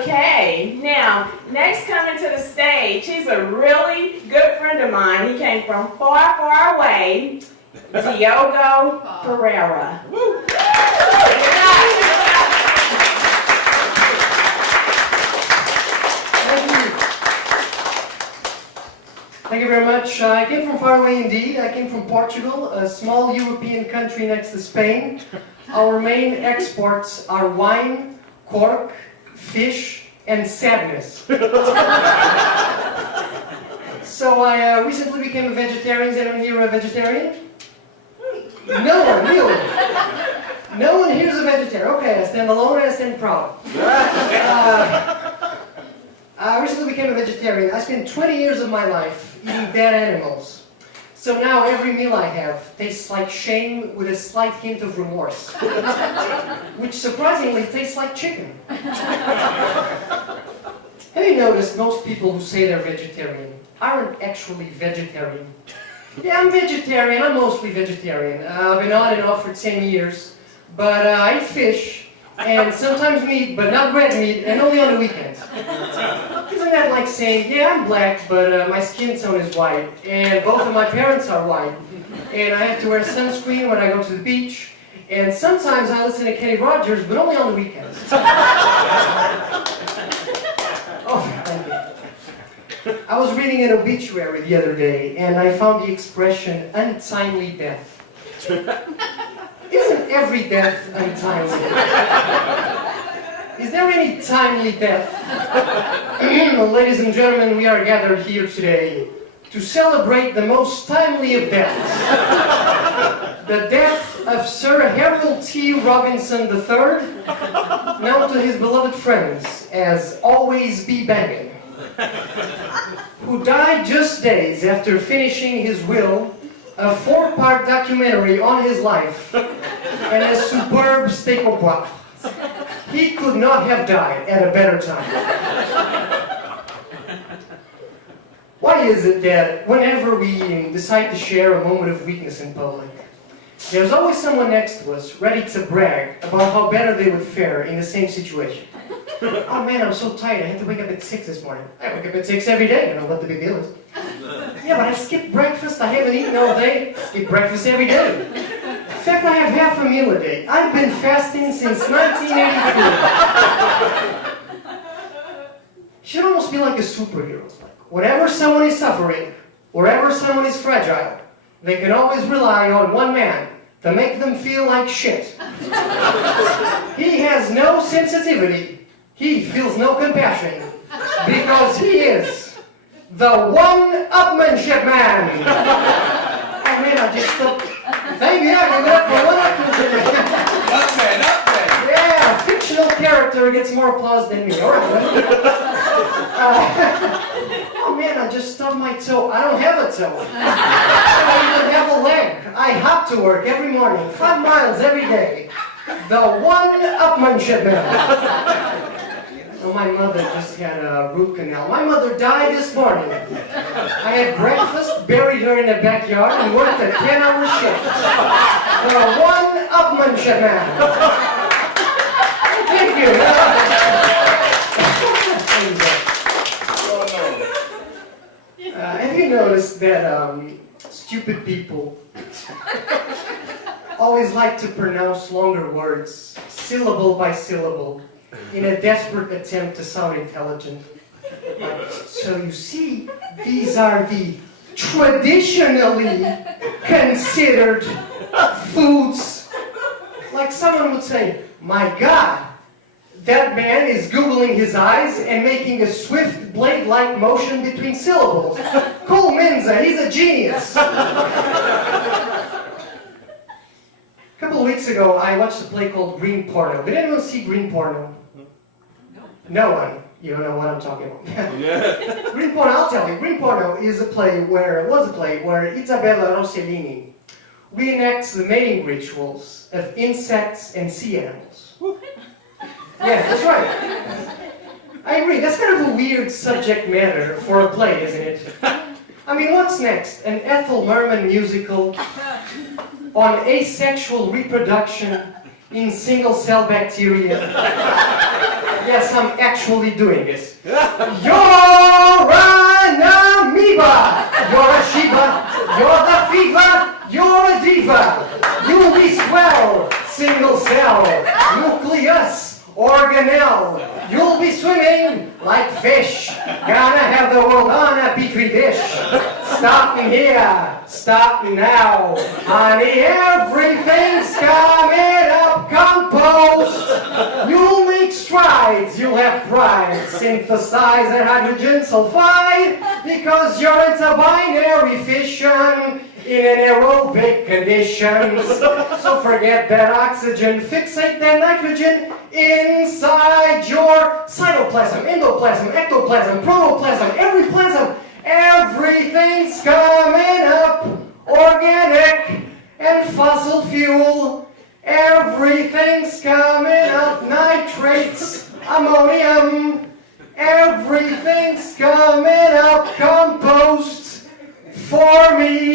Okay, now, next coming to the stage, he's a really good friend of mine. He came from far, far away, Diogo Pereira. Woo. Thank you very much. I came from far away indeed. I came from Portugal, a small European country next to Spain. Our main exports are wine, cork, fish, and sadness. So I recently became a vegetarian. Is anyone here a vegetarian? No one, really? No one here is a vegetarian. Okay, I stand alone and I stand proud. I recently became a vegetarian. I spent 20 years of my life eating dead animals. So now every meal I have tastes like shame with a slight hint of remorse. Which surprisingly tastes like chicken. Have you noticed most people who say they're vegetarian aren't actually vegetarian? Yeah, I'm vegetarian. I'm mostly vegetarian. I've been on and off for 10 years. But I eat fish, and sometimes meat, but not red meat, and only on the weekends. Isn't that like saying, yeah, I'm black, but my skin tone is white, and both of my parents are white, and I have to wear sunscreen when I go to the beach, and sometimes I listen to Kenny Rogers, but only on the weekends. Oh, thank you. I was reading an obituary the other day, and I found the expression untimely death. Isn't every death untimely? Is there any timely death? Ladies and gentlemen, we are gathered here today to celebrate the most timely of deaths. The death of Sir Harold T. Robinson III, known to his beloved friends as Always Be Bangin', who died just days after finishing his will, a 4-part documentary on his life, and a superb steak au poivre. He could not have died at a better time. Why is it that whenever we decide to share a moment of weakness in public, there's always someone next to us ready to brag about how better they would fare in the same situation? Oh man, I'm so tired, I had to wake up at 6 this morning. I wake up at 6 every day, I don't know what the big deal is. Yeah, but I skipped breakfast, I haven't eaten all day. Skip breakfast every day. In fact, I have half a meal a day. I've been fasting since 1983. Should almost be like a superhero. Whenever someone is suffering, wherever someone is fragile, they can always rely on one man to make them feel like shit. He has no sensitivity. He feels no compassion. Because he is the one-upmanship man. Oh man, I just stopped. Thank you, I can go for one-upmanship man. Yeah, a fictional character gets more applause than me. All right. Oh man, I just stubbed my toe. I don't have a toe. I don't even have a leg. I hop to work every morning, 5 miles every day. The one-upmanship man. Oh, my mother just had a root canal. My mother died this morning. I had breakfast, buried her in the backyard, and worked a 10-hour shift. The one-upmanship man. Thank you. Have you noticed that stupid people always like to pronounce longer words, syllable by syllable, in a desperate attempt to sound intelligent? So you see, these are the traditionally considered foods. Like someone would say, my God, that man is googling his eyes and making a swift blade-like motion between syllables. Cole Menza, he's a genius. A couple of weeks ago, I watched a play called Green Porno. Did anyone see Green Porno? No one. You don't know what I'm talking about. Yeah. Green Porno, I'll tell you. Green Porno was a play where Isabella Rossellini reenacts the mating rituals of insects and sea animals. Yeah, that's right. I agree. That's kind of a weird subject matter for a play, isn't it? I mean, what's next? An Ethel Merman musical on asexual reproduction in single-cell bacteria. Yes, I'm actually doing this. You're an amoeba! You're a Shiba! You're the fever! You're a diva! You'll be swell! Single-cell! Nucleus! Organelle! You'll be swimming like fish! Gonna have the world on a petri dish! Stop me here! Stop me now! Honey, everything's coming up compost! You'll make strides, you'll have pride! Synthesize that hydrogen sulfide because you're into binary fission in anaerobic conditions. So forget that oxygen, fixate that nitrogen inside your cytoplasm, endoplasm, ectoplasm, protoplasm, every plasm. Everything's coming up, organic and fossil fuel. Everything's coming up, nitrates, ammonium. Everything's coming up, compost for me.